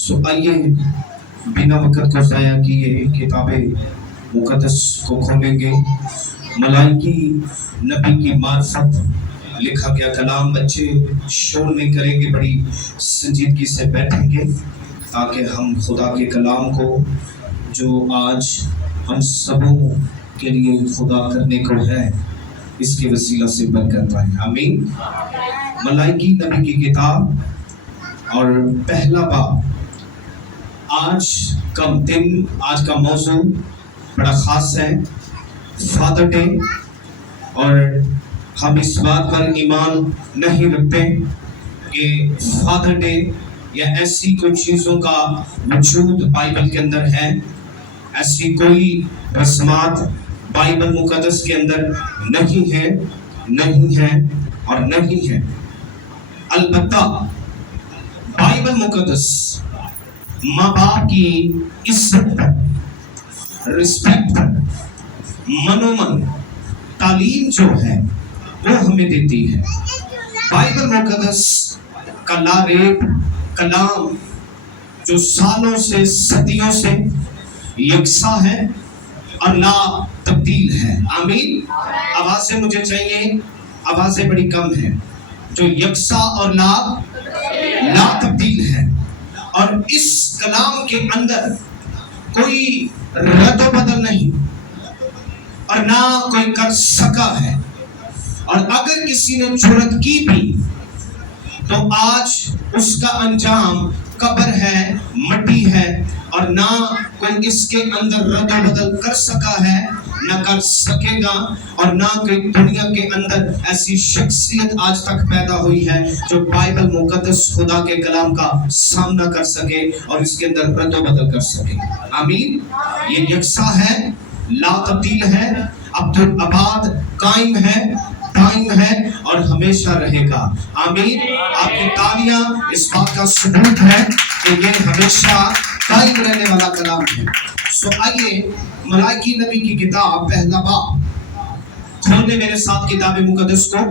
आइए बिना वक्त को ज़ाया किए किताब मुक़द्दस को खोलेंगे। मलाइकी नबी की मार्फत लिखा गया कलाम। बच्चे शोर नहीं करेंगे, बड़ी संजीदगी से बैठेंगे ताकि हम खुदा के कलाम को जो आज हम सबों के लिए खुदा करने को है इसके वसीला से बरकत पाएं। आमीन। मलाइकी नबी की किताब और पहला बाब। आज का दिन, आज का मौजू बड़ा ख़ास है, फादर डे। और हम इस बात पर ईमान नहीं रखते कि फादर डे या ऐसी कोई चीज़ों का वजूद बाइबल के अंदर है, ऐसी कोई रस्मात बाइबल मुक़द्दस के अंदर नहीं है और नहीं है। अलबत्ता बाइबल मुक़द्दस माँ बाप की इज्जत पर, रिस्पेक्ट पर, मनोमन तालीम जो है वो हमें देती है। बाइबल मुक़द्दस का लारेब कलाम जो सालों से सदियों से यकसा है और ला तब्दील है। आमीन। आवाज़ें मुझे चाहिए, आवाज़ें बड़ी कम हैं। जो यकसा और ला तब्दील है और इस कलाम के अंदर कोई रद्द बदल नहीं और ना कोई कर सका है। और अगर किसी ने जुर्रत की भी तो आज उसका अंजाम कब्र है, मट्टी है और ना कोई इसके अंदर रद्द बदल कर सका है, ना कर सकेगा। और ना कोई दुनिया के अंदर ऐसी शख्सियत आज तक पैदा हुई है जो बाइबल मुक़द्दस खुदा के कलाम का सामना कर सके और इसके अंदर रद्द बदल कर सके। आमीन। ये यकसा है, ला तब्दील है, अब्दुल अबाद, कायम है, दाइम है और हमेशा रहेगा। आमीन। आपकी तालियां इस बात का सबूत है कि ये हमेशा कायम रहने वाला कलाम है। सो आइए मलाइकी नबी की किताब पहला बाब खोलें मेरे साथ किताब मुक़द्दस को।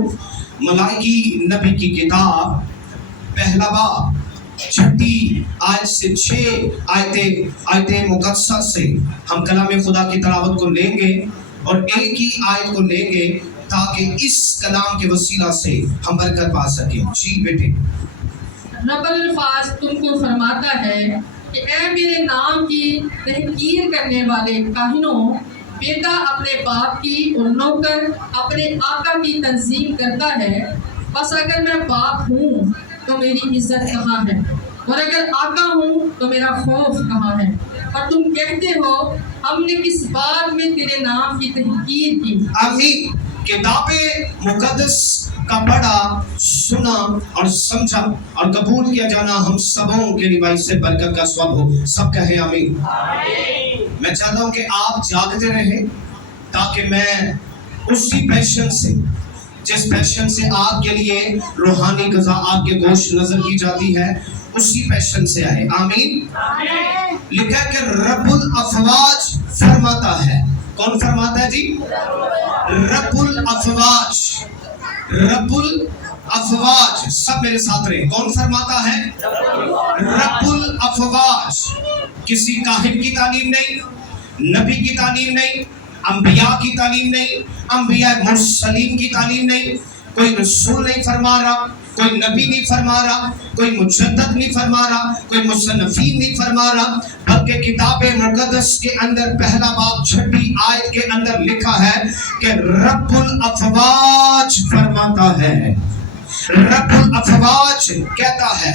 मलाइकी नबी की किताब पहला बाब 6 आयत से 6 आयतें मुक़द्दसा से हम कलाम खुदा की तिलावत को लेंगे और एक ही आयत को लेंगे ताकि इस कलाम के वसीला से हम बरकत पा सकें। जी बेटे। रब्बुल अल्फाज तुमको फरमाता है कि ऐ मेरे नाम की तहकीर करने वाले काहिनों, बेटा अपने बाप की और नौकर अपने आका की तंजीम करता है। बस अगर मैं बाप हूँ तो मेरी इज्जत कहाँ है, और अगर आका हूँ तो मेरा खौफ कहाँ है। और तुम कहते हो हमने किस बात में तेरे नाम की तहकीर की। आमीन। किताबे मुक़द्दस का पढ़ा, सुना और समझा और कबूल किया जाना हम सबों के लिए से बरकत का सबब हो। सब कहे आमीन। मैं चाहता हूँ कि आप जागते रहें ताकि मैं उसी पैशन से, जिस पैशन से आपके लिए रूहानी ग़िज़ा आपके गोश्त नजर की जाती है, उसी पैशन से आए। आमीन। लिखा है कि रब्बुल अफ़वाज फरमाता है। कौन फरमाता है जी? रब्बुल अफ़वाज। रब्बुल अफ़वाज, सब मेरे साथ रहे। कौन फरमाता है? रब्बुल अफ़वाज। किसी काहिन की तालीम नहीं, नबी की तालीम नहीं, अंबिया की तालीम नहीं, अंबिया मुरसलीन की तालीम नहीं। कोई रसूल नहीं फरमा रहा, कोई नबी नहीं फरमा रहा, कोई मुजद्दिद नहीं फरमा रहा, कोई मुसन्निफीन नहीं फरमा रहा, बल्कि किताब मुक़द्दस के अंदर पहला बाब 6 आयत के अंदर लिखा है कि रब्बुल अफ़वाज फरमाता है। रब्बुल अफ़वाज कहता है।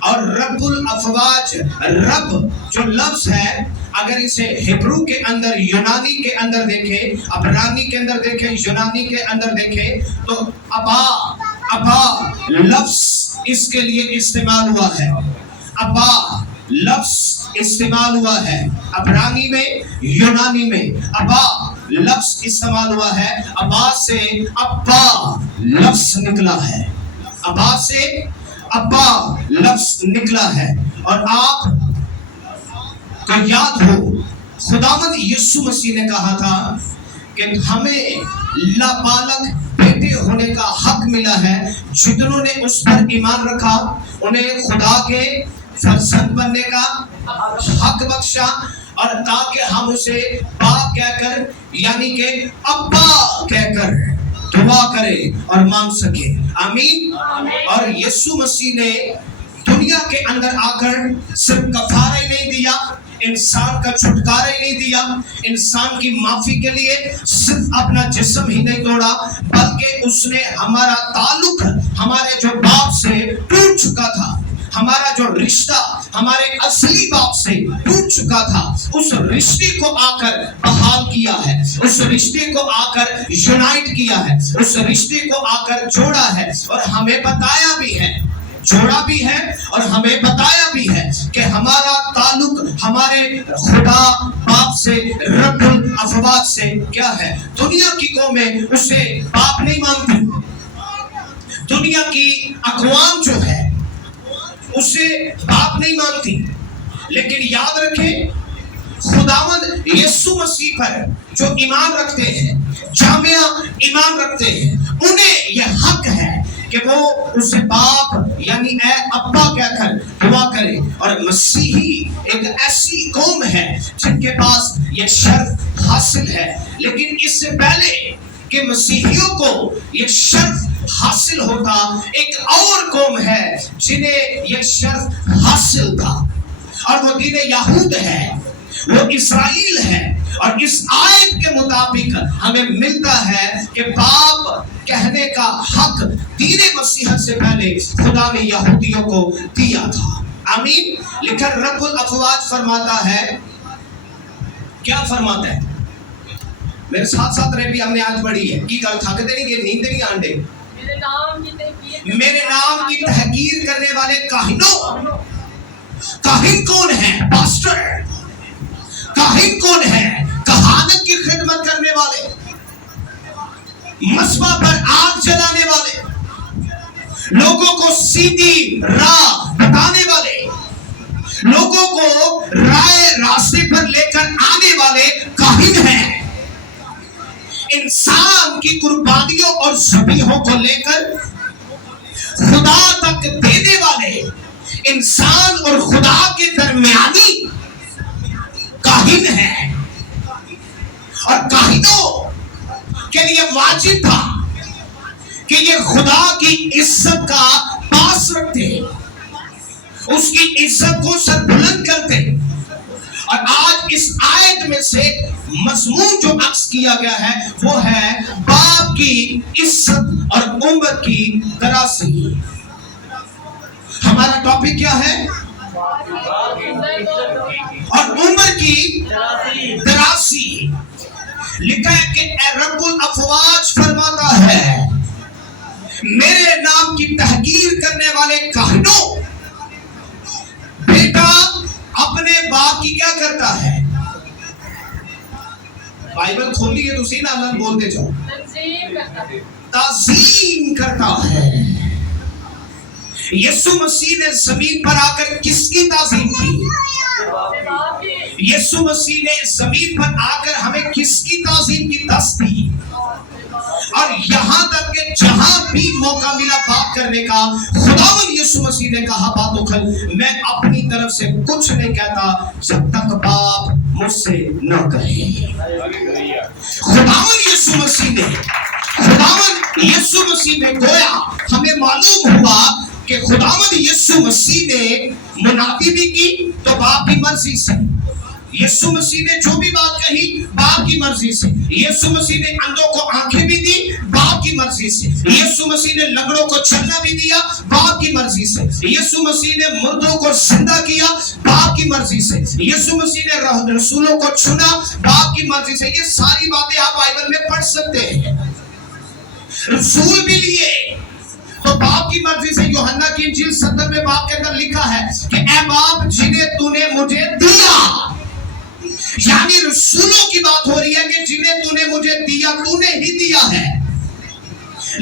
और रब्बुल अफ़वाज, रब जो लफ्ज़ है, अगर इसे हिब्रू के अंदर, यूनानी के अंदर देखें, अबरानी के अंदर देखें, यूनानी के अंदर देखें तो अबा लफ्ज़ इसके लिए इस्तेमाल हुआ है। अबा लफ्ज़ इस्तेमाल हुआ है अबरानी में, यूनानी में अबा लफ्ज़ इस्तेमाल हुआ है। अबा से अब्बा लफ्ज़ निकला है। अबा से अब्बा लफ्ज़ निकला है। और आप को याद हो खुदावंद यीशु मसीह ने कहा था कि हमें लाबालग बेटे होने का हक मिला है। जितनों ने उस पर ईमान रखा उन्हें खुदा के फर्जंद बनने का हक बख्शा, और ताकि हम उसे बाप कहकर यानी कि अब्बा कहकर दुआ करें और मांग सके। आमीन। और यीशु मसीह ने दुनिया के अंदर आकर सिर्फ कफारा ही नहीं दिया, इंसान का छुटकारा ही नहीं दिया, इंसान की माफी के लिए सिर्फ अपना जिस्म ही नहीं तोड़ा, बल्कि उसने हमारा ताल्लुक हमारे जो बाप से टूट चुका था, हमारा जो रिश्ता हमारे असली बाप से टूट चुका था, उस रिश्ते को आकर बहाल किया है, उस रिश्ते को आकर यूनाइट किया है, उस रिश्ते को आकर जोड़ा है, और हमें बताया भी है, जोड़ा भी है और हमें बताया भी है कि हमारा ताल्लुक हमारे खुदा बाप से, रब्बुल अफवाज से क्या है। दुनिया की कौमें उसे बाप नहीं मानती, दुनिया की अक़वाम जो है उसे बाप नहीं मानती, लेकिन याद रखें खुदावंद यीशु मसीह पर जो ईमान रखते हैं, जामिया ईमान रखते हैं, उन्हें यह हक है कि वो उसे बाप यानी ए अब्बा कहकर दुआ करे। और मसीही एक ऐसी कौम है जिनके पास ये शर्फ हासिल है, लेकिन इससे पहले कि मसीहियों को ये शर्फ हासिल होता, एक और कौम है जिन्हें ये शर्फ हासिल था, और वो दीन यहूद है, वो इस्राएल है। और इस आयत के मुताबिक हमें मिलता है कि बाप कहने का हक दीन मसीह से पहले खुदा ने यहूदियों को दिया था। आमीन। लेकिन रब्बुल अफवाज फरमाता है, क्या फरमाता है? मेरे साथ साथ रहे भी हमने आज पढ़ी है की गल थकते नहीं कि नींद नहीं आंदे। मेरे नाम की तहकीर करने वाले काहिनों, काहिन कौन है? पास्टर। काहिन कौन है? कहानत की खिदमत करने वाले, मस्बा पर आग जलाने वाले, लोगों को सीधी राह बताने वाले, लोगों को रास्ते पर लेकर आने वाले काहिन हैं। इंसान की कुर्बानियों और ज़बीहों को लेकर खुदा तक देने वाले, इंसान और खुदा के दरमियानी काहिन है। और काहिनों के लिए वाजिब था कि ये खुदा की इज्जत का पास रखते, उसकी इज्जत को सर बुलंद करते। और आज इस आयत में से मज़मून जो अक्स किया गया है वो है बाप की इज्जत और उम्र की तरासी। हमारा टॉपिक क्या है? और उम्र की तरासी। लिखा है कि रब्बुल अफवाज फरमाता है, मेरे नाम की तहकीर करने वाले काहिनों, बेटा अपने बाप की क्या करता है? बाइबल खोलिए तो सी नाम बोलते जाओ। ताज़ीम करता है। यीशु मसीह ने जमीन पर आकर किसकी ताज़ीम की? यीशु मसीह ने जमीन पर आकर हमें किसकी ताज़ीम की? दस दी। और यहाँ तक कि जहां भी मौका मिला बात करने का, खुदावंद यीशु मसीह ने कहा बातोखल, मैं अपनी तरफ से कुछ नहीं कहता जब तक बाप मुझसे न कहे। खुदावंद यीशु मसीह ने गोया हमें मालूम हुआ कि खुदावंद यीशु मसीह ने मुनादी भी की तो बाप की मर्जी से, यीशु मसीह ने जो भी बात कही बाप की मर्जी से, यीशु मसीह ने अंधों को आंखें भी दी बाप की मर्जी से, यीशु मसीह ने लंगड़ों को चलना भी दिया बाप की मर्जी से, यीशु मसीह ने मुर्दों को जिंदा किया बाप की मर्जी से, यीशु मसीह ने रसूलों को चुना बाप की मर्जी से। ये सारी बातें आप बाइबल में पढ़ सकते हैं। रसूल भी लिए तो बाप की मर्जी से। यूहन्ना की इंजील 70 में बाप के अंदर लिखा है कि ऐ बाप जिन्हें तूने मुझे दिया, यानी रसूलों की बात हो रही है कि जिन्हें तूने मुझे दिया, तूने ही दिया है।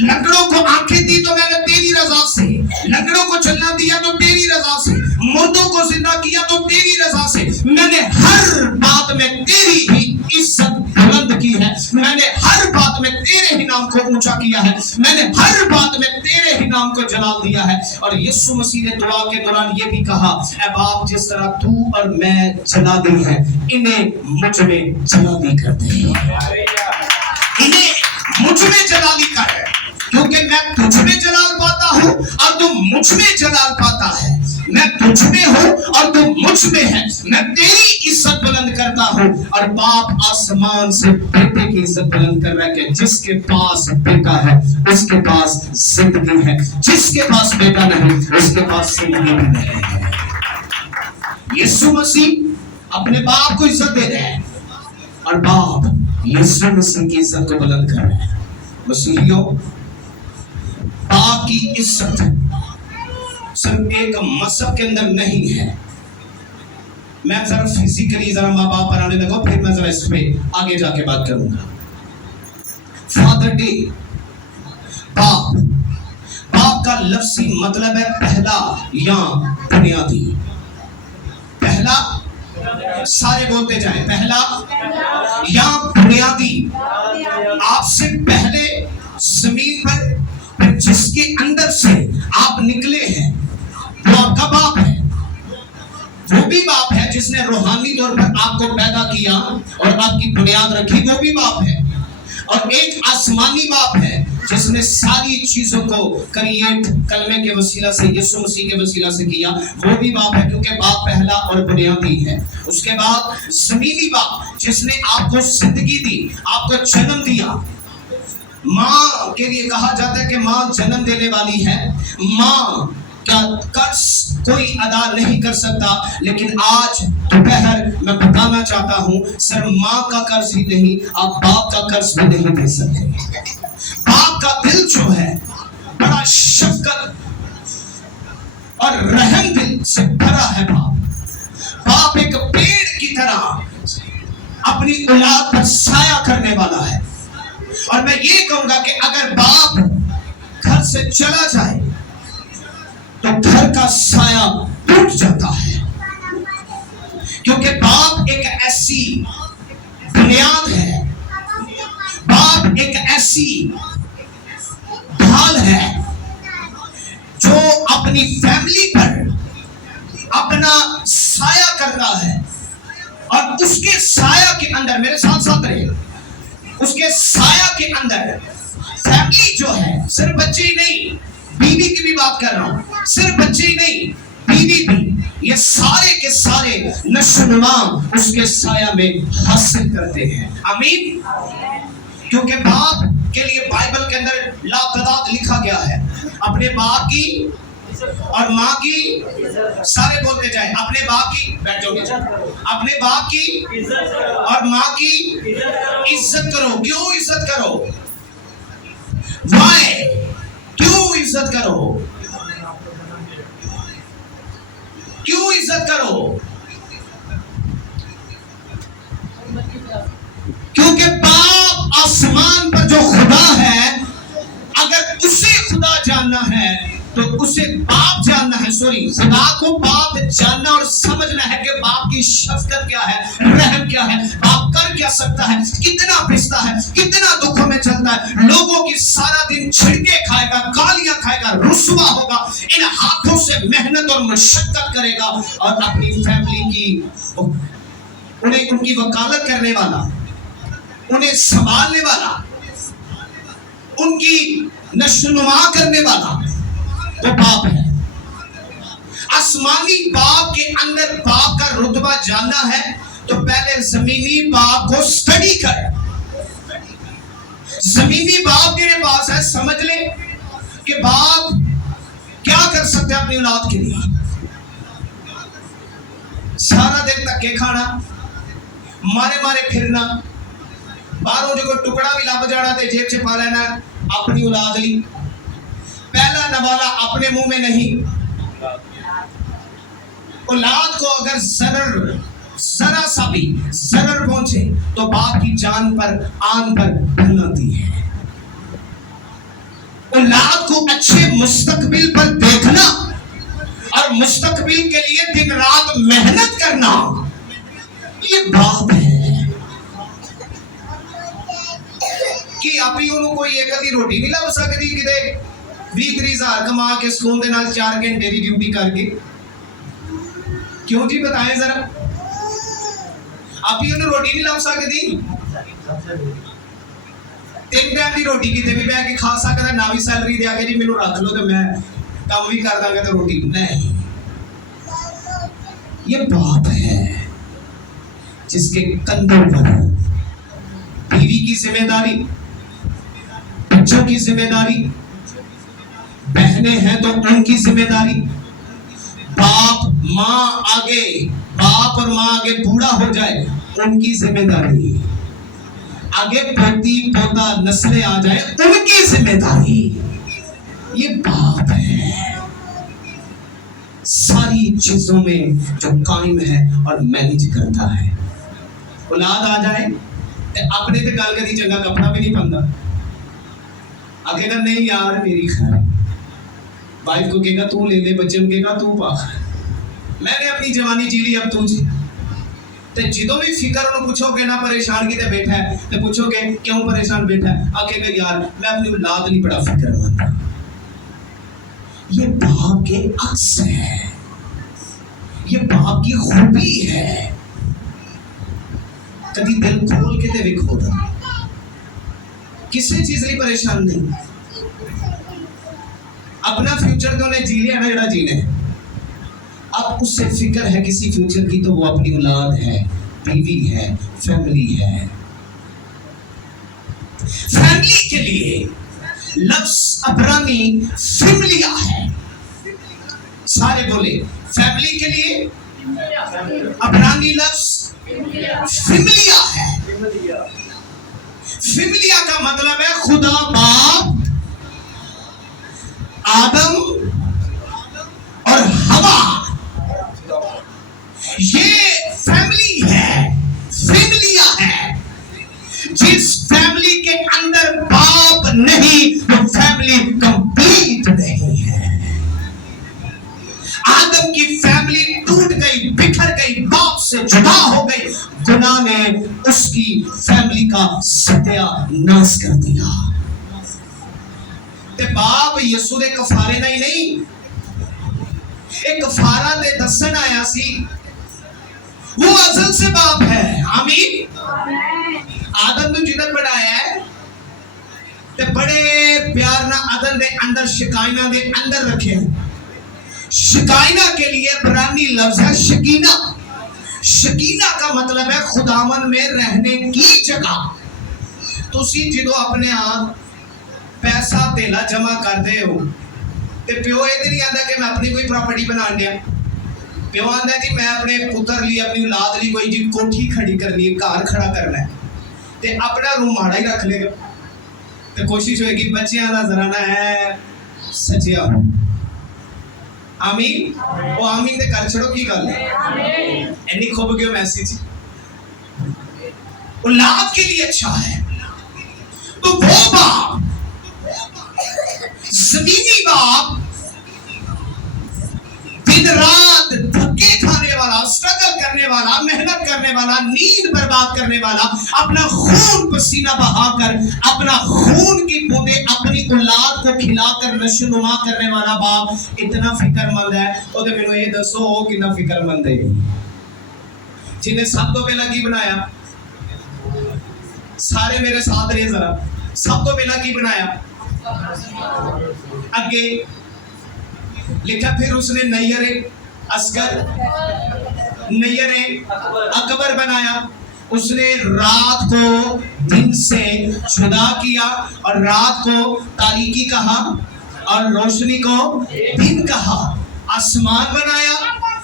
लंगड़ों को आंखें दी तो मैंने तेरी रजा से, लंगड़ों को चलना दिया तो तेरी रजा से, मुर्दों को जिंदा किया तो तेरी रजा से। मैंने हर बात में तेरी ही इज्जत बुलंद की है, मैंने हर बात में तेरे ही नाम को ऊंचा किया है, मैंने हर बात में तेरे ही नाम नाम को जलाल दिया है। और यीशु मसीह ने दुआ के दौरान ये भी कहा, ऐ बाप जिस तरह तू और मैं जला दी है, इन्हें मुझ में जलाली कर दे, इन्हें मुझ में जलाली कर, क्योंकि मैं तुझ में जलाल पाता हूँ और तू मुझ में जलाल पाता है। मैं तुझ में हूँ और तू मुझ में है। मैं तेरी इज्जत बुलंद करता हूँ। और बाप आसमान से बेटे की इज्जत बुलंद कर रहा है कि जिसके पास बेटा है उसके पास जिंदगी है, जिसके पास बेटा नहीं उसके पास जिंदगी नहीं है। यीशु मसीह अपने बाप को इज्जत दे रहे हैं और बाप यीशु मसीह की इज्जत को बुलंद कर रहे हैं। मसीहियों, बाप की इज्जत सिर्फ एक मजहब के अंदर नहीं है। मैं जरा फिजिकली जरा माँ बाप पर आने लगा, फिर मैं जरा इस पे आगे जाके बात करूंगा। फादर डे, बाप, बाप का लफ्जी मतलब है पहला या बुनियादी। पहला, सारे बोलते जाएं, पहला या बुनियादी। आपसे पहले जमीन पर जिसके अंदर से आप निकले हैं वो आपका बाप है। वो भी बाप है जिसने रूहानी तौर पर आपको पैदा किया और आपकी बुनियाद रखी, वो भी बाप है। और एक आसमानी बाप है जिसने सारी चीजों को क्रिएट कलमे के वसीला से, यीशु मसीह के वसीला से किया, वो भी बाप है, क्योंकि बाप पहला और बुनियादी है। उसके बाद जमीनी बाप जिसने आपको जिंदगी दी, आपको जन्म दिया। माँ के लिए कहा जाता है कि माँ जन्म देने वाली है। माँ का कर्ज कोई अदा नहीं कर सकता, लेकिन आज दोपहर मैं बताना चाहता हूँ, सिर्फ माँ का कर्ज ही नहीं, आप बाप का कर्ज भी नहीं दे सकते। बाप का दिल जो है बड़ा शफकत और रहम दिल से भरा है। बाप एक पेड़ की तरह अपनी औलाद पर साया करने वाला है। और मैं ये कहूंगा कि अगर बाप घर से चला जाए तो घर का साया टूट जाता है, क्योंकि बाप एक ऐसी बुनियाद है, बाप एक ऐसी ढाल है जो अपनी फैमिली पर अपना साया कर रहा है। और उसके साया के अंदर, मेरे साथ साथ रहे, उसके साया के अंदर फैमिली जो है, सिर्फ बच्चे ही नहीं, बीवी की भी बात कर रहा हूं, सिर्फ बच्चे ही नहीं, बीवी भी, ये सारे के सारे नशोनुमा उसके साया में हासिल करते हैं। आमीन। क्योंकि बाप के लिए बाइबल के अंदर लातादाद लिखा गया है। अपने बाप की और माँ की, सारे बोलते जाए, अपने बाप की, बैठ जाओ, अपने बाप की और माँ की इज्जत करो। क्यों इज्जत करो? Why? क्यों इज्जत करो? क्यों इज्जत करो? क्योंकि बाप आसमान पर जो खुदा है, अगर उसे खुदा जानना है तो उसे बाप जानना है। खुदा को बाप जानना और समझना है कि बाप की शफकत क्या है, रहम क्या है, बाप कर क्या सकता है, कितना पिसता है, कितना दुखों में चलता है, लोगों की सारा दिन छिड़के खाएगा, गालियां खाएगा, रुसवा होगा, इन हाथों से मेहनत और मशक्कत करेगा और अपनी फैमिली की, उन्हें उनकी वकालत करने वाला, उन्हें संभालने वाला, उनकी नशोनुमा करने वाला वो बाप है। आसमानी बाप के अंदर बाप का रुतबा जानना है तो पहले जमीनी बाप को स्टडी कर। जमीनी बाप तेरे पास है, समझ ले कि बाप क्या कर सकते हैं अपनी औलाद के लिए। सारा दिन धक्के खाना, मारे मारे फिरना, बाहरों जो कोई टुकड़ा भी लब जाना तो जेब से पा लेना अपनी औलाद ली। पहला नवाला अपने मुंह में नहीं। औलाद को अगर जरा सा भी जरर पहुंचे तो बाप की जान पर, आन पर बनाती है। औलाद को अच्छे मुस्तकबिल पर देखना और मुस्तकबिल के लिए दिन रात मेहनत करना, ये बाप है। कि आप ही कोई एक आधी रोटी नहीं ला सकती किते 20-30 कमा के ਸਕੂਨ ਦੇ ਨਾਲ 4 ਘੰਟੇ ਦੀ ਡਿਊਟੀ ਕਰਕੇ ਕਿਉਂ ਜੀ ਬਤਾਏ ਜ਼ਰਾ ਆਪੀ ਉਹਨੂੰ ਰੋਟੀ ਨਹੀਂ ਲੱਭ ਸਕਦੀ 3 ਟਾਈਮ ਦੀ ਰੋਟੀ ਕਿਤੇ ਵੀ ਬਹਿ ਕੇ ਖਾ ਸਕਦਾ ਨਾ ਵੀ ਸੈਲਰੀ ਦੇ ਕੇ ਜੀ ਮੈਨੂੰ ਰੱਖ ਲਓ ਤੇ ਮੈਂ ਕੰਮ ਵੀ ਕਰ ਦਾਂਗਾ ਤੇ ਰੋਟੀ ਨਹੀਂ ये बाप है जिसके कंधों पर बीवी की जिम्मेदारी बच्चों की जिम्मेदारी बहनें हैं तो उनकी जिम्मेदारी बाप माँ आगे बाप और माँ आगे बूढ़ा हो जाए उनकी जिम्मेदारी आगे पोती पोता नस्लें आ जाए उनकी जिम्मेदारी ये बाप है सारी चीजों में जो कायम है और मैनेज करता है औलाद आ जाए ते अपने ते गल करी चंगा कपड़ा भी नहीं पाता आखेगा नहीं यार मेरी खैर वाइफ को कहेगा तू ले ले बच्चे को कहेगा तू पा मैंने अपनी जवानी जी ली अब तू जी ते जिदों भी फिक्र उन्होंने पूछोगे ना परेशान की बैठा है तो पूछोगे क्यों परेशान बैठा है आखेगा यार मैं अपनी औलाद नहीं बड़ा फिक्रमंद ये बाप के अक्स है ये बाप की खूबी है कभी दिल खोल के ते देखो किसी चीज नहीं परेशान नहीं अपना फ्यूचर तो उन्हें जी लिया ना जड़ा जीने अब उससे फिक्र है किसी फ्यूचर की तो वो अपनी औलाद है बीवी है फैमिली है फैमिली के लिए लफ्ज अबरानी फिमलिया है सारे बोले फैमिली के लिए अबरानी लफ्ज फिमलिया है फिमलिया का मतलब है खुदा बाप आदम और हवा ये फैमिली है फिमलिया है जिस फैमिली के अंदर बाप नहीं वो फैमिली कंप्लीट नहीं है आदम की फैमिली टूट गई बिखर गई बाप से जुदा हो गई गुनाह ने उसकी फैमिली का सत्यानाश कर दिया ते बाप यसू दे कफारे नहीं एक कफारा दे दसन आया सी वो अज़ल से बाप है आमीन आदम ने जिधर बढ़ाया है ते बड़े प्यार ना आदम दे अंदर शिकायना दे अंदर रखे हैं शिकायना के लिए इब्रानी लफ्ज है शकीना शकीना का मतलब है खुदावन में रहने की जगह तुसी जिदो अपने आप पैसा तेला जमा करते हो ते प्यो ये नहीं आंदा कि मैं अपनी कोई प्रॉपर्टी बना दिया प्यो आंदा जी मैं अपने पुत्र लिए अपनी औलाद लिए कोई जी कोठी खड़ी करनी है घर खड़ा करना है ते अपना रूम माड़ा ही रख लेगा ते कोशिश होएगी बच्चियां दा जराना है सजिया हो आमीन वो आमीन ते कर छड़ो की गल है एनी खूब गयो मैसेज औलाद के लिए अच्छा है तो वो बाप जमीनी बाप दिन रात धक्के खाने वाला स्ट्रगल करने वाला मेहनत करने वाला नींद बर्बाद करने वाला अपना खून पसीना बहाकर अपना खून की बूंदे अपनी औलाद को खिलाकर नशोनुमा करने वाला बाप इतना फिक्रमंद है तो मैनू ये दसो कितना फिक्रमंद है जिन्हें सब तो पहला की बनाया सारे मेरे साथ रहे जरा सब तो पहला की बनाया आगे लिखा फिर उसने नैयरे असगर नैयरे अकबर बनाया उसने रात को दिन से जुदा किया और रात को तारीकी कहा और रोशनी को दिन कहा आसमान बनाया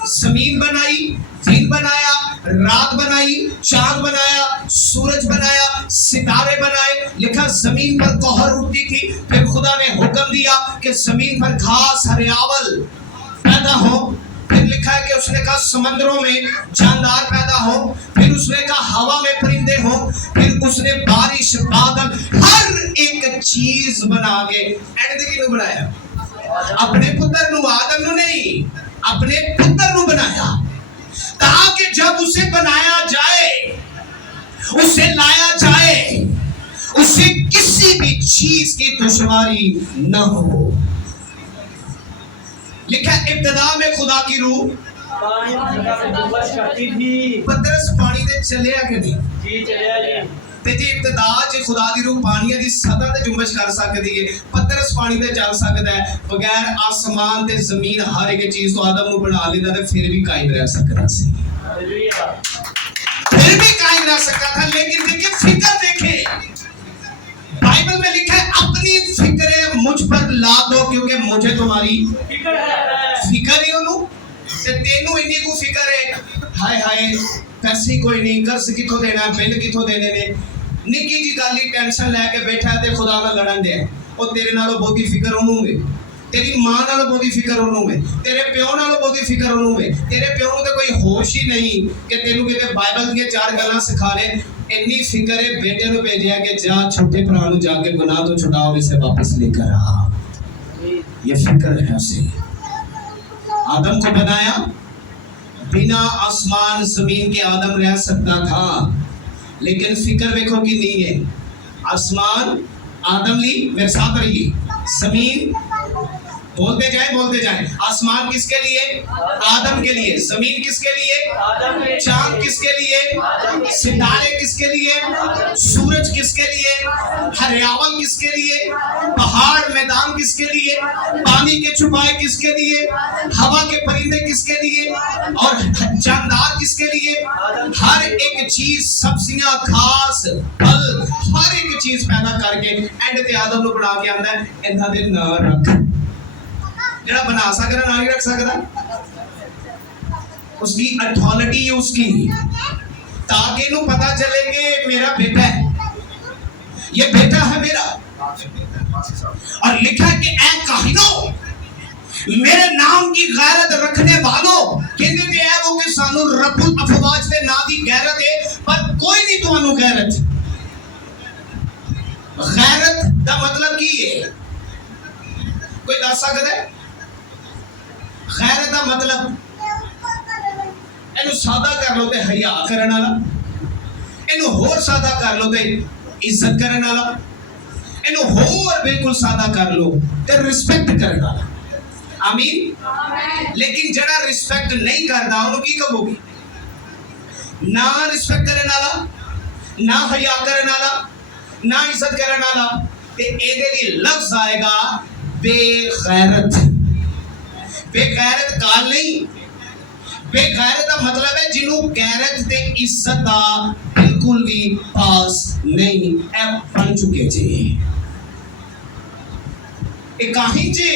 जमीन बनाई दिन बनाया रात बनाई चांद बनाया सूरज बनाया सितारे बनाए लिखा जमीन पर कोहर उठती थी फिर खुदा ने हुक्म दिया कि जमीन पर घास हरियावल पैदा हो फिर लिखा है कि उसने कहा समंदरों में जानदार पैदा हो फिर उसने कहा हवा में परिंदे हो फिर उसने बारिश बादल हर एक चीज बना के एंड बनाया अपने पुत्र नु आदम नु नहीं अपने पुत्र नु बनाया ताकि जब उसे बनाया जाए उसे लाया जाए उसे किसी भी चीज की दुश्वारी न हो लिखा इब्तिदा में खुदा की रूह पानी में जुम्बश करती थी। पतरस पानी ते चलिया कि नहीं जी चलिया जी। ते जी इब्तिदा च खुदा दी रूह पानी दी सतह ते जुम्बश कर सकदी है। पतरस पानी ते चल सकदा है। बगैर आसमान ते जमीन हर एक चीज तो आदम नु बना लेदा ते फिर भी कायम रह सकदा सी, हालेलुया। फिर भी कायम रह सकता था। लेकिन देखिए फिक्र देखें, बाइबल में लिखा है अपनी फिक्रें मुझ पर ला दो क्योंकि मुझे तुम्हारी फिक्र है। फिक्र ही ओनू ते तेनू इन्नी को फिक्र है। हाय हाय पैसे कोई नहीं, कर्ज किथों देना, बिल किथों देने ने, निक्की जी गल ही टेंशन लैके बैठा ते खुदा नाल लड़न दे। ओ तेरे नालों बहुती फिक्र ओनू है, तेरी मां नालों बहुती फिक्र ओनू है, तेरे प्यो नालों बहुती फिक्र ओनू है। तेरे प्यो नूं ते कोई होश ही नहीं कि तेनू किते बाइबल दी चार गल्लां सिखा ले। इन्नी फिक्र है बेटे नूं भेजिया कि जा छोटे भरा नूं जाके गुनाह तो छुड़ा और इसे वापस लेकर आ। ये फिक्र है उसे। आदम को बनाया, बिना आसमान जमीन के आदम रह सकता था, लेकिन फिक्र देखो कि नहीं है। आसमान आदम ली, मेरे साथ रहिए, जमीन बोलते जाए। आसमान किसके लिए? आदम के लिए। जमीन किसके लिए? आदम के लिए। चांद किसके लिए? सितारे किसके लिए? सूरज किसके लिए? हरियावल किसके लिए? पहाड़ मैदान किसके लिए? पानी के छुपाए किसके लिए? हवा के परिंदे किसके लिए? और जानदार किसके लिए? हर एक चीज, सब्जियां, घास, फल, हर एक चीज पैदा करके एंड ते आदम को बना के आंदा है इन्हां दे नाम रख। जरा बना सकदा ना नहीं रख सकदा, उसकी अथॉरिटी है उसकी, ताकि इन्हें पता चले कि मेरा बेटा है, ये बेटा है मेरा। और लिखा है कि ऐ काहिनो, मेरे नाम की गैरत रखने वालों, कहते भी है वो कि सानू रब्बुल अफवाज दे नाम की गैरत है, पर कोई नहीं तुहानू गैरत। गैरत दा मतलब की है? कोई दस सकदा है? गैरत दा मतलब इनू सादा कर लो ते हया करन वाला, इनू होर सादा कर लो ते इज्जत करन वाला, इनू होर बिल्कुल सादा कर लो ते रिस्पेक्ट करन वाला। आमीन। लेकिन जड़ा रिस्पेक्ट नहीं करदा उन्होंने की कहोगे? ना रिस्पेक्ट करन वाला, ना हया करन वाला, ना इज्जत करन वाला, ते एदे लिए लफ्ज आएगा बेगैरत। बेगैरत काल नहीं, बेगैरत का मतलब है जिन्हों गैरत ते इज्जत का बिल्कुल भी पास नहीं है, बन चुके जे। ए काहीं जे,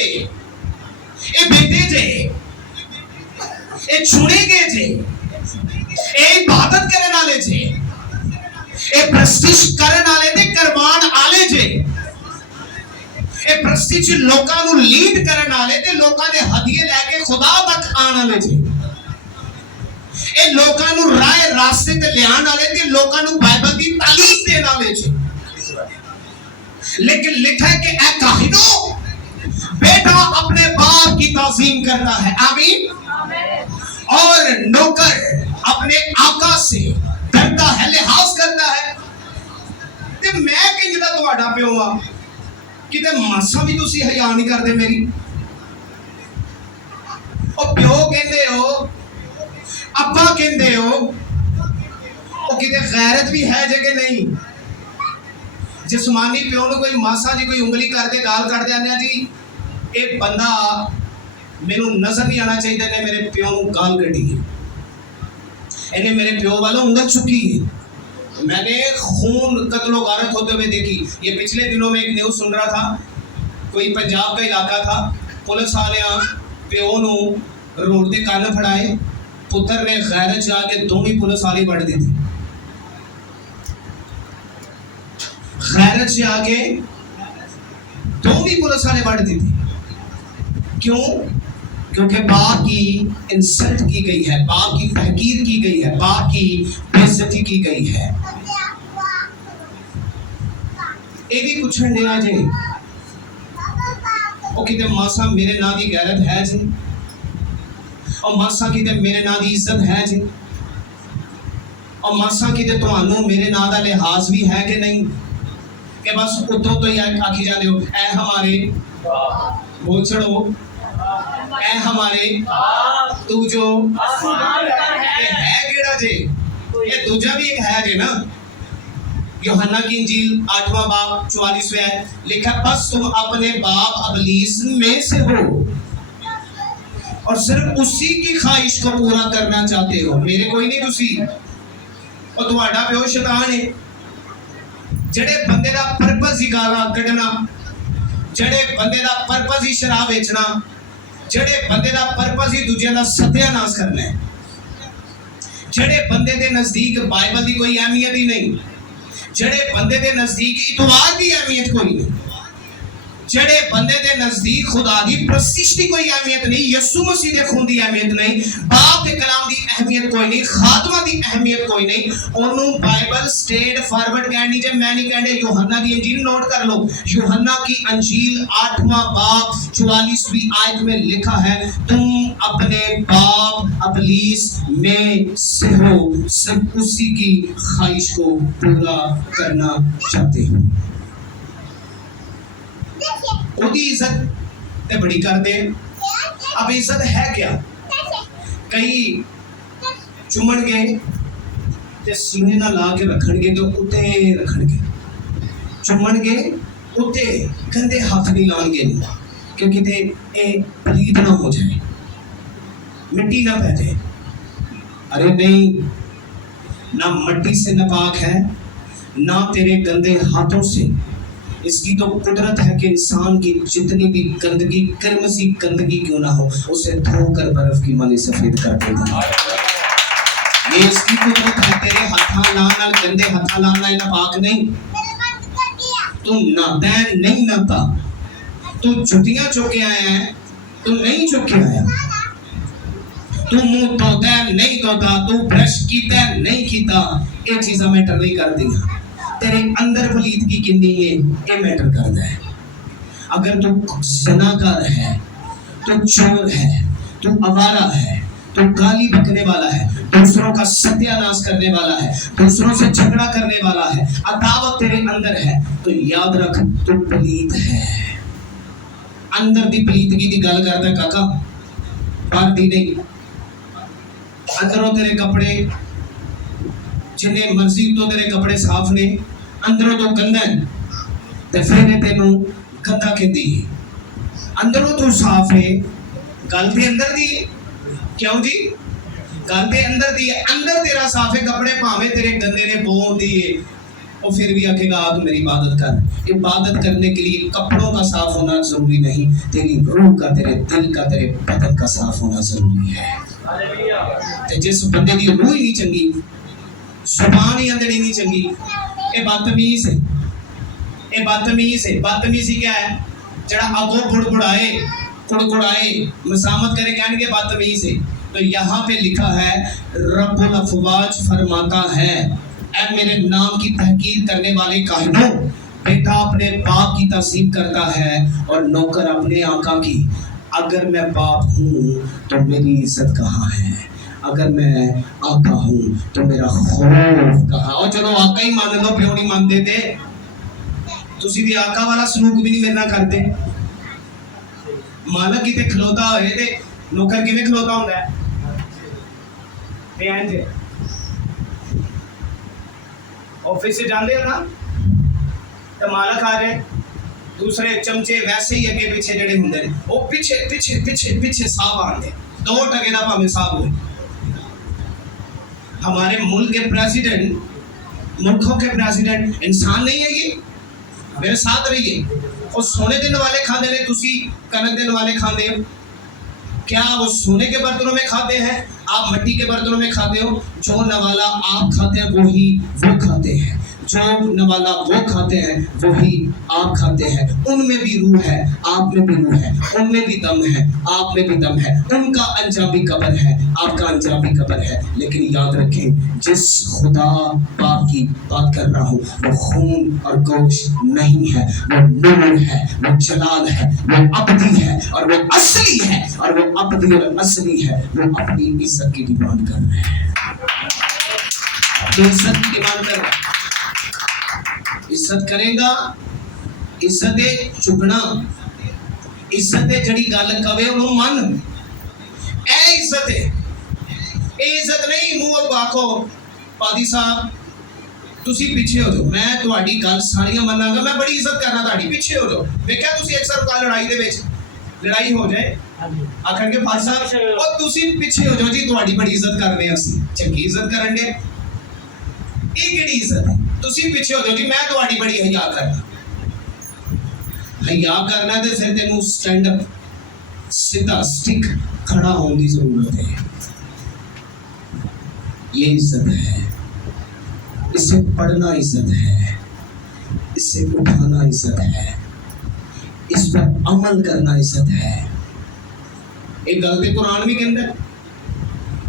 ए बेटे जे, ए चुने गए जे, ए इबादत करने वाले जे, ए प्रस्तिश करने वाले ते करवान आले जे, ए प्रस्तिश लोकां नू लीड करने वाले ते लोकां दे हदिये लेके खुदा तक आने वाले जे, ए लोकां नू राह रास्ते ते ले आने वाले ते लोकां नू बाइबल दी तालीम देने वाले जे। लेकिन लिखा है कि ऐ काहिनो, बेटा अपने बाप की ताज़ीम करता है। आमीन। और नौकर अपने आका से डरता है, लिहाज करता है। ते मैं किंजदा तुहाडा प्यो आ, किते मासा भी तुसी हया नहीं करदे मेरी। ओ प्यो कहंदे हो, अब्बा कहंदे हो, ओ किते गैरत भी है जे कि नहीं? जिस्मानी प्यो नूं कोई मासा जी कोई उंगली करदे गाल कट जाने जी, ये बंदा मेनू नजर नहीं आना चाहिए ने मेरे प्यो नूं गाल कटी है, इन्हें मेरे प्यो वालों उंगल चुकी है। मैंने खून कत्लो गारत होते हुए देखी। ये पिछले दिनों में एक न्यूज़ सुन रहा था, कोई पंजाब का इलाका था, पुलिस वाले प्यो नूं रोड के कान फड़ाए, पुत्र ने गैरत जाके दोनों पुलिस वाली बढ़ दी थी। गैरत से आके दोनों पुलिस वाले बढ़ दी थी। क्यों? क्योंकि बाप की इंसल्ट की गई है, बाप की तहकीर की गई है, बाप की बेइज्जती की गई है। ये भी कुछ दिया जे ओ किते मासा मेरे ना दी गैरत है जी, और मासा किते मेरे ना दी इज्जत है जी, और मासा किते तुहानू मेरे ना दा लिहाज भी है कि नहीं, कि बस उतों तो ही आखी जाते हो ऐ हमारे बोल छड़ो ऐ हमारे तू जो आसमान पर ये है। है केड़ा जे ये दूजा भी एक है जे ना यूहन्ना की इंजील 8वां बाब 44वें आयत लिखा बस तुम अपने बाप अबलीस में से हो और सिर्फ उसी की ख्वाहिश को पूरा करना चाहते हो मेरे कोई नहीं तुसी और तुम्हारा प्यो शैतान है जड़े बंदे दा पर्पस ही गाला कढ़ना जड़े बंदे दा पर्पस ही शराब बेचना जड़े बंदे दा पर्पस ही दूजे दा सत्यानाश करना है जड़े बंदे दे नजदीक बाइबल दी कोई अहमियत ही नहीं जड़े बंदे दे नजदीक इतवार दी अहमियत कोई नहीं जड़े बंदे दे नजदीक खुदा दी प्रस्तिश दी कोई अहमियत नहीं यीशु मसीह दे खून दी अहमियत नहीं बाप दे कलाम दी अहमियत कोई नहीं खातमा दी अहमियत कोई नहीं ओनू बाइबल स्ट्रेट फॉरवर्ड कहनी जे मैं नहीं कहने यूहन्ना दी इंजील नोट कर लो यूहन्ना की अंजील 8वां बाब 44वीं आयत में लिखा है तुम अपने बाप अबलीस में से हो सिर्फ उसी की ख्वाहिश को पूरा करना चाहते हो ओदी इज्जत ते बड़ी कर दे अब इज्जत है क्या कई चुमन गए ते सीने ना ला के रखणगे तो उत्ते रखणगे चुमन गए उत्ते गंदे हाथ नहीं लाणगे क्योंकि ते ए पलीत ना हो जाए मिट्टी ना पै जाए अरे नहीं ना मट्टी से नापाक है ना तेरे गंदे हाथों से इसकी तो कुदरत है कि इंसान की जितनी भी गंदगी कर्मसी गंदगी क्यों ना हो उसे धोकर बर्फ की माली सफेद कर देगा ये इसकी कुदरत है तेरे हाथा लाना गंदे हाथा लाना नापाक नहीं तू नादैन नहीं नाता तू जुतियां चुके आया है तू नहीं चुके आया तू मुंह धोता नहीं धोता तू ब्रश कीता नहीं कीता ये चीज़ां मैटर नहीं कर दी तेरे अंदर पलीदगी कितनी है ये मैटर करता है अगर तू ज़नाकार है तो चोर है तो आवारा है तो गाली बकने वाला है दूसरों का सत्यानाश करने वाला है दूसरों से झगड़ा करने वाला है अदावत तेरे अंदर है तो याद रख तू पलीद है अंदर दी पलीदगी दी गल करदा काका बाहर दी नहीं अंदरों तेरे कपड़े जिन्हें मर्जी तो तेरे कपड़े साफ ने अंदरों तो गंदा है ते फिर तेनू गंदा कहती है अंदरों तो साफ है गल ते अंदर दी है क्यों जी गल ते अंदर दी है अंदर तेरा साफ है कपड़े भावे तेरे गंदे ने बोल दिए और फिर भी आखेगा तू मेरी इबादत कर इबादत करने के लिए कपड़ों का साफ होना जरूरी नहीं तेरी रूह का तेरे दिल का तेरे बदन का साफ होना जरूरी है हालेलुया ते जिस बंदे दी रूह ही नहीं चंगी जुबान ही अंदर नहीं चंगी ये बदतमीज है ये बदतमीज है बदतमीजी क्या है जड़ा अगो बुड़बुड़ाए कुड़कुड़ाए मसामत करे कहने के बदतमीज है तो यहाँ पे लिखा है रब्बुल अफवाज फरमाता है ऐ मेरे नाम की तहकीर करने वाले काहिनों बेटा अपने बाप की तस्दीक करता है और नौकर अपने आका की अगर मैं बाप हूँ तो मेरी इज्जत कहाँ है अगर मैं आका हूँ तो मेरा खौफ कहाँ और चलो आका ही मान लो प्यो नहीं मानते थे तुसी भी आका वाला सलूक भी नहीं मेरे ना करते मालक किते खलोता होए ते नौकर किवें खलोता हुंदा है इंज ऑफिस से जाते हो ना तो मालक आ जाए दूसरे चमचे वैसे ही अगे पीछे जड़े होंगे वो पीछे पीछे पीछे पीछे साहब आते 2 टके का भावे साहब हो हमारे मुल्क के प्रेसिडेंट मुल्कों के प्रेसिडेंट इंसान नहीं है ये मेरे साथ रहिए और सोने देने वाले खाते ने तुसी कनक देने वाले खाते हो क्या वो सोने के बर्तनों में खाते हैं आप मिट्टी के बर्तनों में खाते हो जो नवाला आप खाते हैं वही वो खाते हैं जो नवाला वो खाते हैं वही आप खाते हैं उनमें भी रूह है आप में भी रूह है उनमें भी दम है आप में भी दम है उनका अंजाम भी कब्र है आपका अंजाम भी कब्र है लेकिन याद रखें जिस खुदा पाक की बात कर रहा हूँ वो खून और गोश्त नहीं है वो नूर है वो जलाल है वो अबदी है और वो असली है और वो अबदी और असली है वो अपनी इज्जत की डिमांड कर रहे हैं इज्जत की डिमांड कर रहे हैं इज्जत करेगा इज्जत चुगना इज्जत जड़ी गल कवे उन्होंने मन عزت ہے. یہ عزت نہیں منہ آخو پادی صاحب تسی پیچھے ہو جاؤ, میں تہاڈی گل ساریاں مناں گا, میں بڑی عزت کرنا تہاڈی, پیچھے ہو جاؤ. دیکھا تسی اکثر کال لڑائی دے وچ لڑائی ہو جائے آخر کے پاس صاحب اور تسی پیچھے ہو جاؤ جی تہاڈی بڑی عزت کر رہے ہیں اسی چنگی عزت کرن دے. یہ کیڑی عزت ہے؟ تسی پیچھے ہو جاؤ جی میں تہاڈی بڑی حیا کرنا. حیا کرنا تے پھر تینوں سٹینڈ اپ سیدھا سٹک کھڑا ہونے کی ضرورت ہے. یہ عزت ہے, اسے پڑھنا عزت ہے, اسے اٹھانا عزت ہے, اس پر عمل کرنا عزت ہے. ایک غلط قرآن بھی کہتا ہے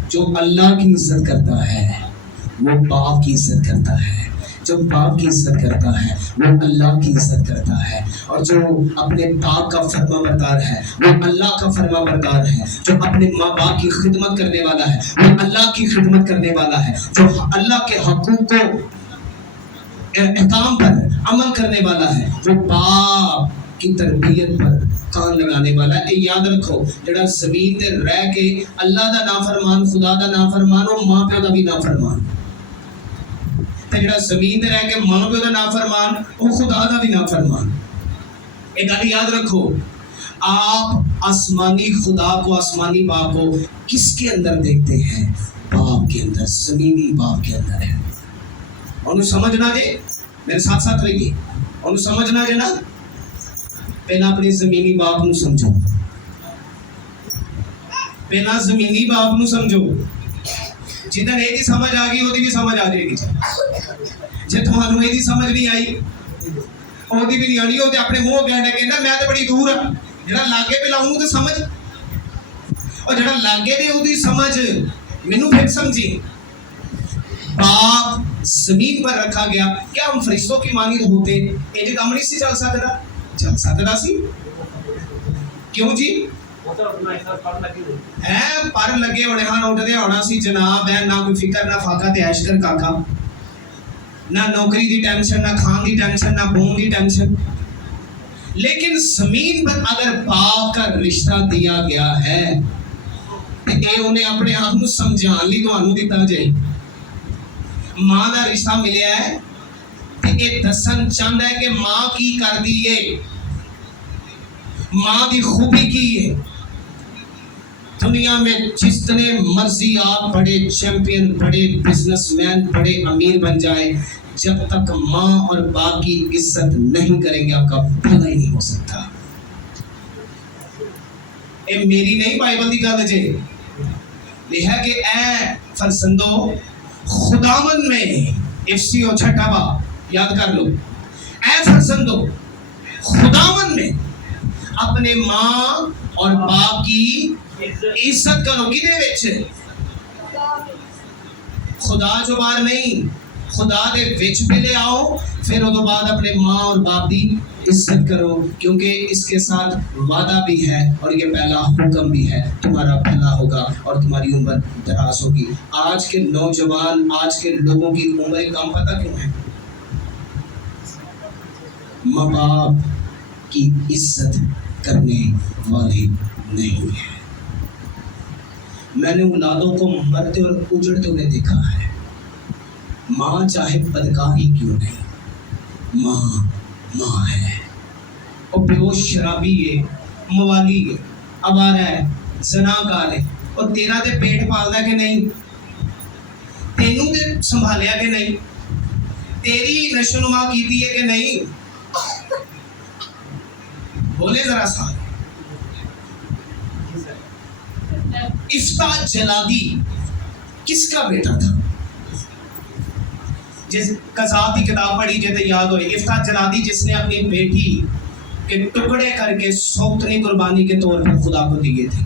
جو اللہ کی عزت کرتا ہے وہ باپ کی عزت کرتا ہے, جو باپ کی عزت کرتا ہے وہ اللہ کی عزت کرتا ہے, اور جو اپنے باپ کا فرما بردار ہے وہ اللہ کا فرما بردار ہے, جو اپنے ماں باپ کی خدمت کرنے والا ہے وہ اللہ کی خدمت کرنے والا ہے, جو اللہ کے حقوق کو احکام پر عمل کرنے والا ہے وہ باپ کی تربیت پر کان لگانے والا ہے. یاد رکھو جڑا زمین تے رہ کے اللہ دا نافرمان, خدا دا نافرمان, وہ ماں پیو دا بھی نافرمان. تے جڑا زمین تے رہ کے ماں پیو دا نافرمان, وہ خدا دا بھی نافرمان. ایک گل یاد رکھو, آپ آسمانی خدا کو, آسمانی باپ کو کس کے اندر دیکھتے ہیں؟ باپ کے اندر, زمینی باپ کے اندر ہے. انہوں سمجھنا جے, میرے ساتھ ساتھ رہیے, انہوں سمجھنا جے نا, پہلا اپنے زمینی باپ نو سمجھو, پہلا زمینی باپ نو سمجھو. جدھر یہ دی سمجھ آ گئی وہ بھی سمجھ آ جائے گی. جی تمہوں یہ سمجھ نہیں آئی وہ بھی نہیں آنی, وہ اپنے منہ کہنا میں تو بڑی دور ہاں, جہاں لاگے پہ لاؤں تو سمجھ, اور جہاں لاگے دے وہ سمجھ مینوں پھر سمجھی. باپ زمین پر رکھا گیا, کیا ہم فرشتوں کی مانند ہوتے؟ یہ جو کام نہیں سی چل سکتا, چل سکتا سی. کیوں جی؟ پر لگے ہونے ہاں اٹھتے ہونا سی جناب ہے, نہ کوئی فکر نہ فاقہ تے عیش کر کاکا, نہ نوکری دی ٹینشن, نہ کھان دی ٹینشن, نہ بون دی ٹینشن. لیکن زمین پر اگر باپ کا رشتہ دیا گیا ہے تو یہ انہیں اپنے آپ کو سمجھان لی تو دیتا جائے. ماں دا رشتہ ملیا ہے تو یہ دسن چاہتا ہے کہ ماں کی کر دی ہے, ماں دی خوبی کی ہے. دنیا میں جتنے مرضی آپ بڑے چیمپئن, بڑے بزنس مین, بڑے امیر بن جائے, جب تک ماں اور باپ کی عزت نہیں کریں گے آپ کا بھلا ہی نہیں ہو سکتا. اے میری نہیں بائبل دی گل جے, یہ ہے کہ اے فرزندو خداوند میں افسیو چھٹا با یاد کر لو, اے فرزندو خداوند میں اپنے ماں اور باپ کی عزت کرو. کدے وچ؟ خدا جو بار نہیں, خدا دے وچ بھی لے آؤ, پھر وہ بعد اپنے ماں اور باپ کی عزت کرو, کیونکہ اس کے ساتھ وعدہ بھی ہے اور یہ پہلا حکم بھی ہے, تمہارا بھلا ہوگا اور تمہاری عمر دراز ہوگی. آج کے نوجوان, آج کے لوگوں کی عمر کم پتہ کیوں ہے؟ ماں باپ کی عزت کرنے والے نہیں ہیں. میں نے اولادوں کو مرتے اور اجڑتے ہوئے دیکھا ہے. ماں چاہے بدکار ہی کیوں نہیں, ماں ماں ہے. اور پیو شرابی ہے, موالی ہے, آوارہ ہے, زناکار ہے, اور تیرا تے پیٹ پالدا کہ نہیں, تینوں تے سنبھالیا کہ نہیں, تیری نشونما کیتی ہے کہ نہیں, بولے ذرا ساتھ. افتاح جلادی کس کا بیٹا تھا؟ جس قذاب کی کتاب پڑھی جیسے یاد ہوئے, افتاح جلادی جس نے اپنی بیٹی کے ٹکڑے کر کے سوکتنی قربانی کے طور پر خدا کو دیے تھے,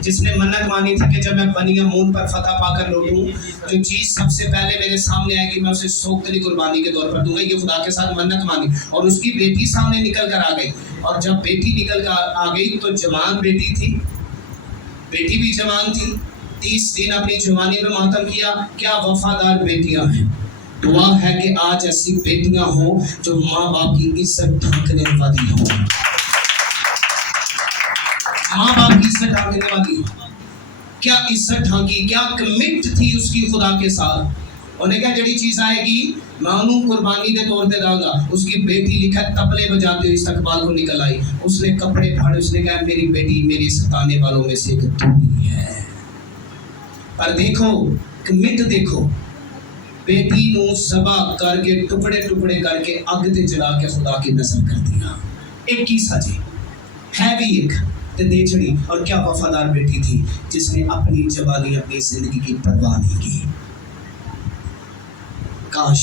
جس نے منت مانی تھی کہ جب میں بنی امون پر فتح پا کر لوٹوں, جو چیز سب سے پہلے میرے سامنے آئے گی میں اسے سوکتنی قربانی کے طور پر دوں گا. یہ خدا کے ساتھ منت مانی, اور اس کی بیٹی سامنے نکل کر آ گئی, اور جب بیٹی نکل کر آ گئی تو جوان بیٹی تھی, بیٹی بھی جوان تھی, 30 دن اپنی جوانی میں ماتم کیا. کیا وفادار بیٹیاں ہیں. دعا ہے کہ آج ایسی بیٹیاں ہوں جو ماں باپ کی عزت ڈھانکنے والی ہوں, ماں باپ کی عزت ڈھانکنے والی ہوں. کیا عزت ڈھانکی, کیا کمٹ تھی اس کی خدا کے ساتھ. انہیں کہا جڑی چیز آئے گی میں انہوں قربانی دے طور پہ داں گا. اس کی بیٹی لکھا تبلے بجاتے ہوئے استقبال کو نکل آئی. اس نے کپڑے پھاڑے, اس نے کہا میری بیٹی میری ستانے والوں میں سے ایک تو ہی ہے. پر دیکھو کمٹ دیکھو, بیٹی نو ذبح کر کے ٹکڑے ٹکڑے کر کے اگ تے جلا کے خدا کی نظر کر دیا. ایک ہی سجے ہے بھی ایک تے دے چھڑی. اور کیا وفادار بیٹی تھی جس نے اپنی جوانی اپنی زندگی کی پرواہ نہیں کی. کاش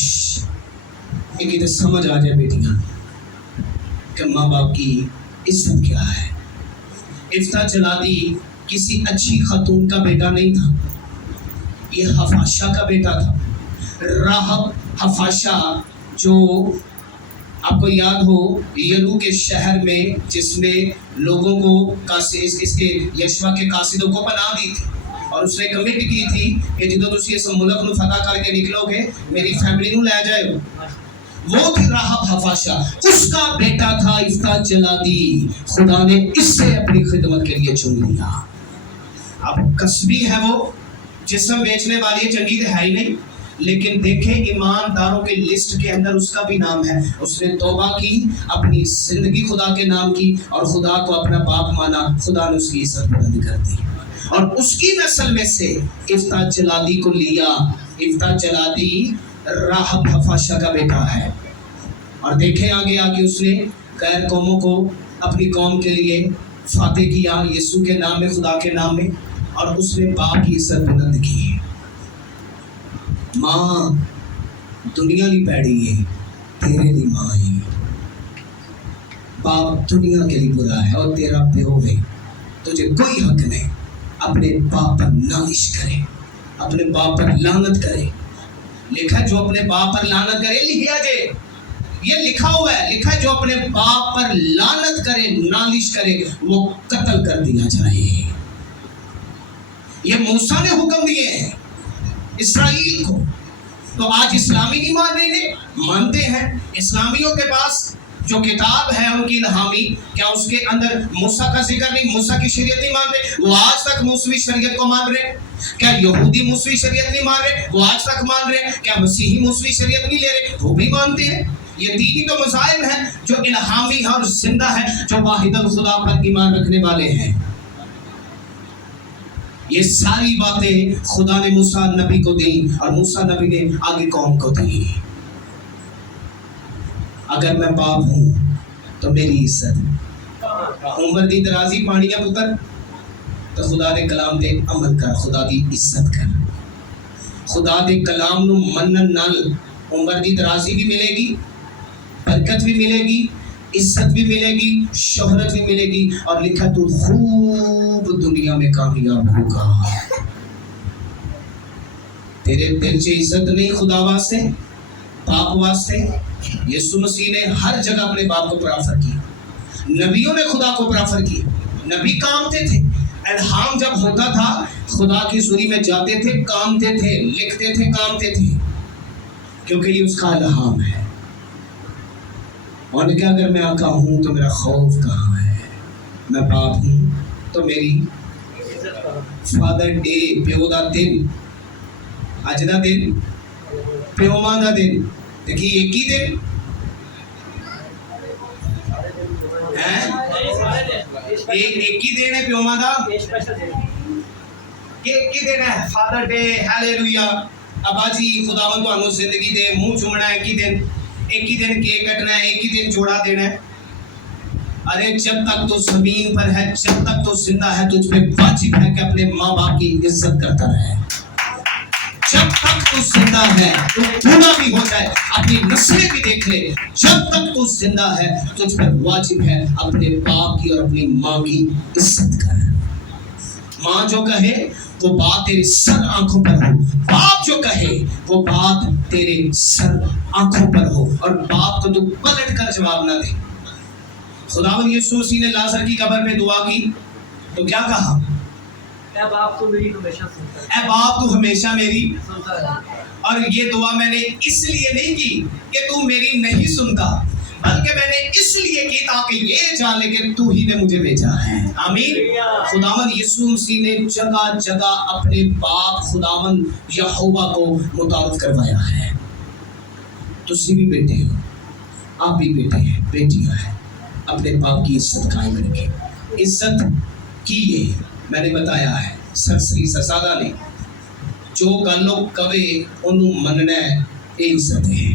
ایک ادھر سمجھ آ جائے بیٹیاں کہ ماں باپ کی عزت کیا ہے. افتح جلادی کسی اچھی خاتون کا بیٹا نہیں تھا, یہ حفاشہ کا بیٹا تھا. راہب حفاشہ جو آپ کو یاد ہو یلو کے شہر میں جس نے لوگوں کو اس کے یشوا کے قاصدوں کو پناہ دی تھی, اور اس نے کمٹ کی تھی کہ جدو تسی اس ملک نو فتح کر کے نکلو گے میری فیملی نو لے جائے. وہ تھی راہب حفاشہ, اس کا بیٹا تھا افتح جلادی. خدا نے اس سے اپنی خدمت کے لیے چن لیا. اب کسبی ہے وہ, جسم بیچنے والی ہے, چنگی تو ہے ہی نہیں, لیکن دیکھیں ایمانداروں کے لسٹ کے اندر اس کا بھی نام ہے. اس نے توبہ کی, اپنی زندگی خدا کے نام کی, اور خدا کو اپنا باپ مانا. خدا نے اس کی عزت بلند کر دی, اور اس کی نسل میں سے افتح جلادی کو لیا. افتح جلادی راہب حفاشہ کا بیٹا ہے. اور دیکھیں آگے آگے اس نے غیر قوموں کو اپنی قوم کے لیے فاتح کیا یسوع کے نام میں, خدا کے نام میں, اور اس نے باپ کی عزت بلند کی. ماں دنیا لی پیڑی ہے, تیرے لی ماں ہے. باپ دنیا کے لیے برا ہے, اور تیرا پیو ہے, تجھے کوئی حق نہیں اپنے باپ پر نالش کرے, اپنے باپ پر لعنت کرے. لکھا جو اپنے باپ پر لعنت کرے, لکھا جے یہ لکھا ہوا ہے, لکھا جو اپنے باپ پر لعنت کرے نالش کرے وہ قتل کر دیا جائے. یہ موسیٰ نے حکم دیے ہیں اسرائیل کو. تو آج اسلامی نہیں مان رہے, مانتے ہیں. اسلامیوں کے پاس جو کتاب ہے ان کی الہامی, کیا اس کے اندر موسیٰ کا ذکر نہیں, موسیٰ کی شریعت نہیں مانتے, وہ آج تک موسوی شریعت کو مان رہے. کیا یہودی موسوی شریعت نہیں مان رہے, وہ آج تک مان رہے. کیا مسیحی موسوی شریعت نہیں لے رہے, وہ بھی مانتے ہیں. یہ تین ہی تو مذاہب ہیں جو الہامی اور زندہ ہے, جو واحد الخدا پر ایمان رکھنے والے ہیں. یہ ساری باتیں خدا نے موسیٰ نبی کو دی, اور موسیٰ نبی نے آگے قوم کو دی. اگر میں باپ ہوں تو میری عزت. عمر دی درازی پانی ہے پتر, تو خدا دے کلام دے عمل کر, خدا دی عزت کر. خدا دے کلام نو منن نال عمر دی درازی بھی ملے گی, برکت بھی ملے گی, عزت بھی ملے گی, شہرت بھی ملے گی, اور لکھا تو خوب دنیا میں کامیاب ہوگا. تیرے دل سے عزت نہیں خدا واسطے, باپ واسطے. یسوع مسیح نے ہر جگہ اپنے باپ کو پرافر کیا, نبیوں نے خدا کو پرافر کیا. نبی کامتے تھے, الہام جب ہوتا تھا خدا کی سوری میں جاتے تھے, کامتے تھے, لکھتے تھے, کامتے تھے, کیونکہ یہ اس کا الہام ہے. اور کہ اگر میں آقا ہوں تو میرا خوف کہاں ہے, میں باپ ہوں تو میری فادر ڈے, پیو دا دن, اج دا دن, پیو ماں دا دن. دیکھیے ایک ہی دن ایک ہی دن ہے پیو ماں دا, ایک ہی دن ہے فادر ڈے. ہیلیلویا. ابا جی خداوند تانوں زندگی دے, منہ چومنا ایک ہی دن, ایک ہی دن کیک کٹنا ہے, ایک ہی دن جوڑا دینا ہے. ارے جب تک تو زمین پر ہے, جب تک تو زندہ ہے, تجھ پہ واجب ہے کہ اپنے ماں باپ کی عزت کرتا رہے. جب تک تو زندہ ہے, تو بوڑھا بھی ہو جائے, اپنی نسلیں بھی دیکھ لے, جب تک تو زندہ ہے تجھ پر واجب ہے اپنے باپ کی اور اپنی ماں کی عزت کر. ماں جو کہے وہ بات تیرے سر آنکھوں پر ہو, باپ جو کہے وہ بات تیرے سر آنکھوں پر ہو, اور باپ کو تو پلٹ کر جواب نہ دے. خداوند یسوع مسیح نے لازر کی قبر پہ دعا کی تو کیا کہا, اے باپ تو میری ہمیشہ سنتا ہے, اے باپ تو ہمیشہ میری سنتا ہے. اور یہ دعا میں نے اس لیے نہیں کی کہ تو میری نہیں سنتا, بلکہ میں نے اس لیے کی تاکہ یہ جانے کہ تو ہی نے مجھے بھیجا ہے. آمین. خداوند یسوع مسیح نے جگہ جگہ اپنے باپ خداوند یہوہ کو متعارف کروایا ہے. تسی بھی بیٹے ہو, آپ بھی بیٹے ہیں, بیٹیاں ہیں. اپنے باپ کی عزت قائم رکھیں. عزت کیے میں نے بتایا ہے سرسری سزادہ نہیں, جو گالوں کوے انہوں مننا ہے, یہ عزت ہے.